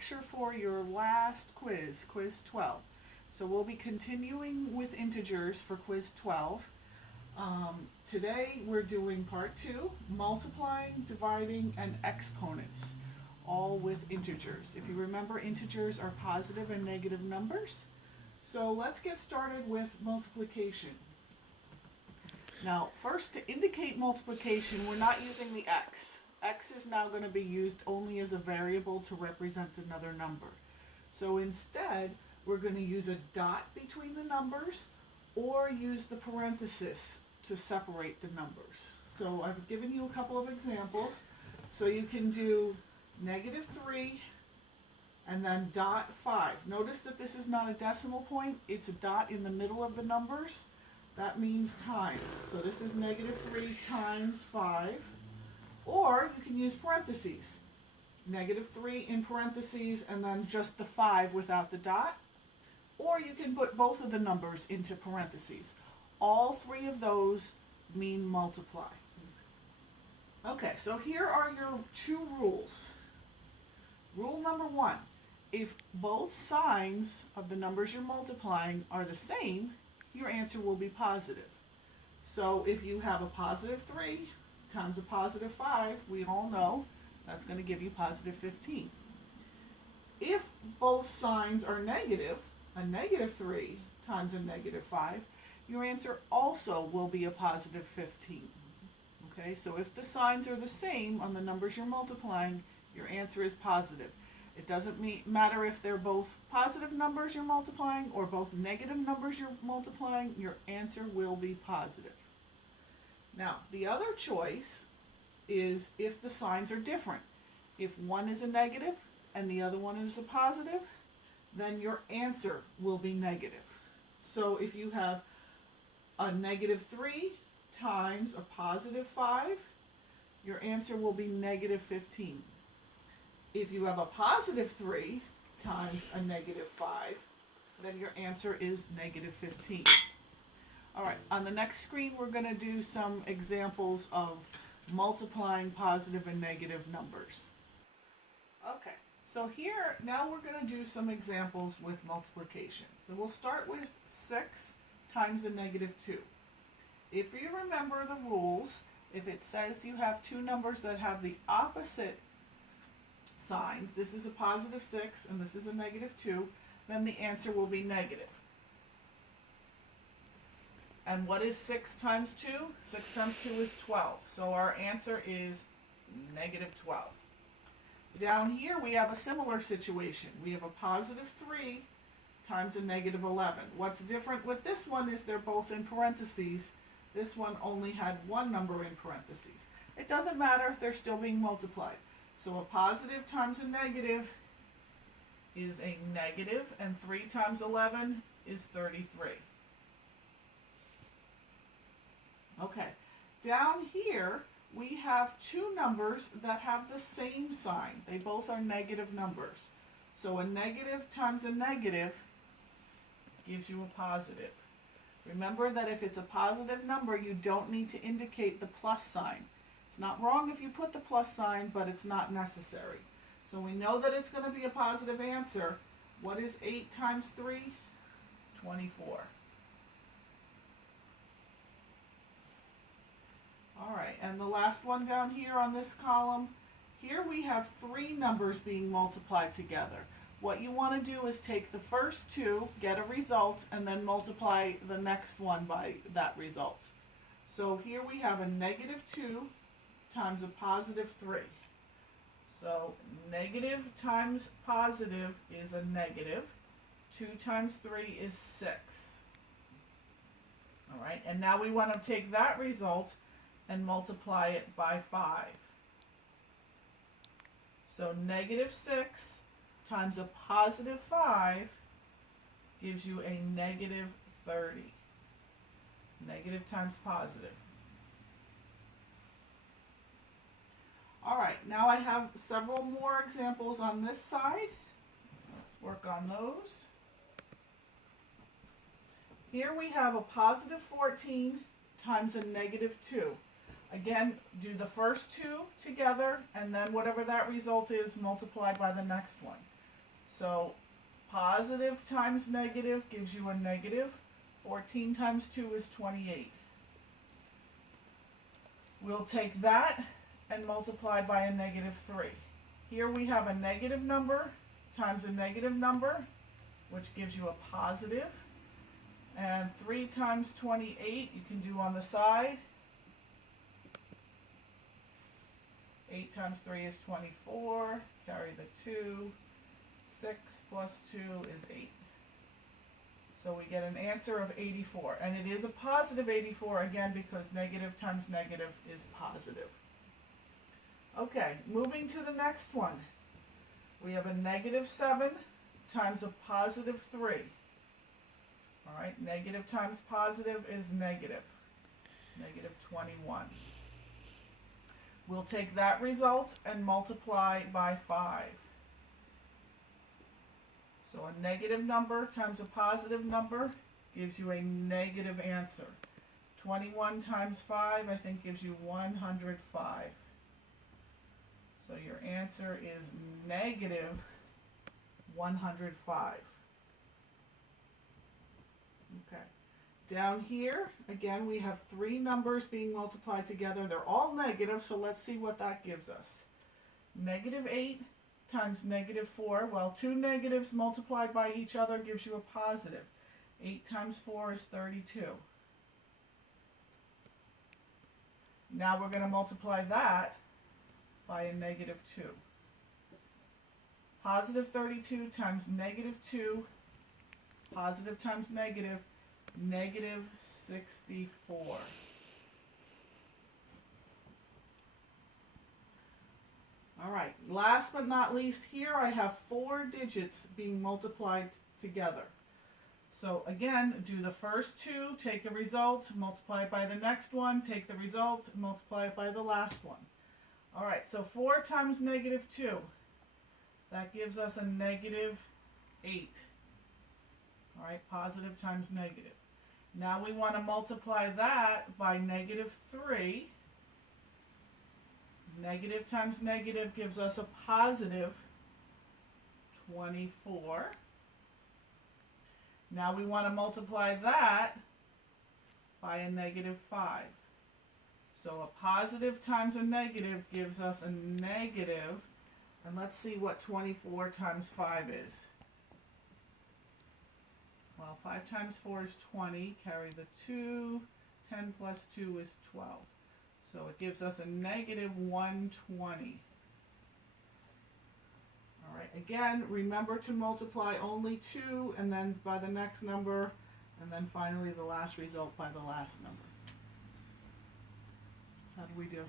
lecture for your last quiz, quiz 12. So we'll be continuing with integers for quiz 12. Today we're doing part 2, multiplying, dividing, and exponents, all with integers. If you remember, integers are positive and negative numbers. So let's get started with multiplication. Now, first, to indicate multiplication, we're not using the x. X is now going to be used only as a variable to represent another number. So instead, we're going to use a dot between the numbers or use the parenthesis to separate the numbers. So I've given you a couple of examples. So you can do -3 and then .5. Notice that this is not a decimal point, it's a dot in the middle of the numbers. That means times. So this is -3 times 5. Or you can use parentheses. -3 in parentheses and then just the 5 without the dot. Or you can put both of the numbers into parentheses. All three of those mean multiply. Okay, so here are your two rules. Rule number 1. If both signs of the numbers you're multiplying are the same, your answer will be positive. So if you have a +3 times a +5, we all know that's going to give you +15. If both signs are negative, a -3 times a -5, your answer also will be a +15. Okay, so if the signs are the same on the numbers you're multiplying, your answer is positive. It doesn't matter if they're both positive numbers you're multiplying or both negative numbers you're multiplying, your answer will be positive. Now, the other choice is if the signs are different. If one is a negative and the other one is a positive, then your answer will be negative. So if you have a -3 times a +5, your answer will be -15. If you have a +3 times a -5, then your answer is -15. All right, on the next screen, we're going to do some examples of multiplying positive and negative numbers. Okay, so here, now we're going to do some examples with multiplication. So we'll start with 6 times a -2. If you remember the rules, if it says you have two numbers that have the opposite signs, this is a +6 and this is a -2, then the answer will be negative. And what is 6 times 2? 6 times 2 is 12. So our answer is -12. Down here we have a similar situation. We have a +3 times a -11. What's different with this one is they're both in parentheses. This one only had one number in parentheses. It doesn't matter, they're still being multiplied. So a positive times a negative is a negative, and 3 times 11 is 33. Okay, down here we have two numbers that have the same sign. They both are negative numbers. So a negative times a negative gives you a positive. Remember that if it's a positive number, you don't need to indicate the plus sign. It's not wrong if you put the plus sign, but it's not necessary. So we know that it's going to be a positive answer. What is 8 times 3? 24. All right, and the last one down here on this column, here we have three numbers being multiplied together. What you want to do is take the first two, get a result, and then multiply the next one by that result. So here we have a -2 times a +3. So negative times positive is a negative. 2 times 3 is 6. All right, and now we want to take that result and multiply it by 5. So -6 times a +5 gives you a -30. Negative times positive. All right, now I have several more examples on this side. Let's work on those. Here we have a +14 times a -2. Again, do the first two together, and then whatever that result is, multiplied by the next one. So positive times negative gives you a negative. 14 times 2 is 28. We'll take that and multiply by a negative 3. Here we have a negative number times a negative number, which gives you a positive. And 3 times 28 you can do on the side. 8 times 3 is 24. Carry the 2. 6 plus 2 is 8. So we get an answer of 84. And it is a positive 84, again, because negative times negative is positive. Okay, moving to the next one. We have a negative 7 times a positive 3. All right, negative times positive is negative. Negative 21. We'll take that result and multiply by 5. So a negative number times a positive number gives you a negative answer. 21 times 5, I think, gives you 105. So your answer is negative 105. Okay. Down here, again, we have 3 numbers being multiplied together. They're all negative, so let's see what that gives us. Negative 8 times negative 4. Well, 2 negatives multiplied by each other gives you a positive. 8 times 4 is 32. Now we're going to multiply that by a negative 2. Positive 32 times negative 2, positive times negative, negative 64. All right, last but not least, here I have 4 digits being multiplied together. So again, do the first 2, take a result, multiply it by the next one, take the result, multiply it by the last one. All right, so 4 times negative 2, that gives us a negative 8. All right, positive times negative. Now we want to multiply that by negative 3. Negative times negative gives us a positive 24. Now we want to multiply that by a negative 5. So a positive times a negative gives us a negative, and let's see what 24 times 5 is. Well, 5 times 4 is 20, carry the 2, 10 plus 2 is 12. So it gives us a negative 120. All right, again, remember to multiply only 2 and then by the next number, and then finally the last result by the last number. How do we do?